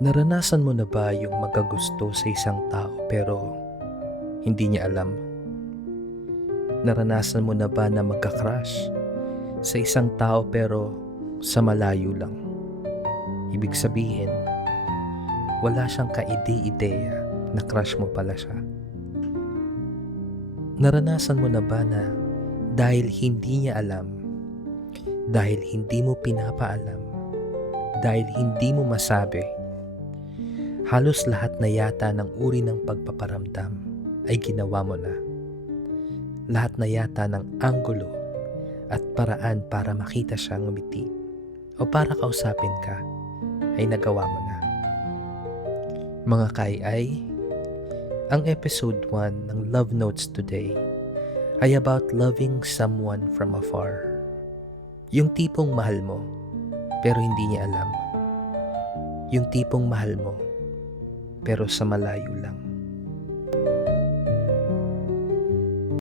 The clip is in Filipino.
Naranasan mo na ba yung magkagusto sa isang tao pero hindi niya alam? Naranasan mo na ba na magka-crush sa isang tao pero sa malayo lang? Ibig sabihin, wala siyang kaide-ideya na crush mo pala siya. Naranasan mo na ba na dahil hindi niya alam, dahil hindi mo pinapaalam, dahil hindi mo masabi, halos lahat na yata ng uri ng pagpaparamdam ay ginawa mo na. Lahat na yata ng anggulo at paraan para makita siyang ngumiti o para kausapin ka ay nagawa mo na. Mga kai-ay, ang episode 1 ng Love Notes today ay about loving someone from afar. Yung tipong mahal mo pero hindi niya alam. Yung tipong mahal mo pero sa malayo lang.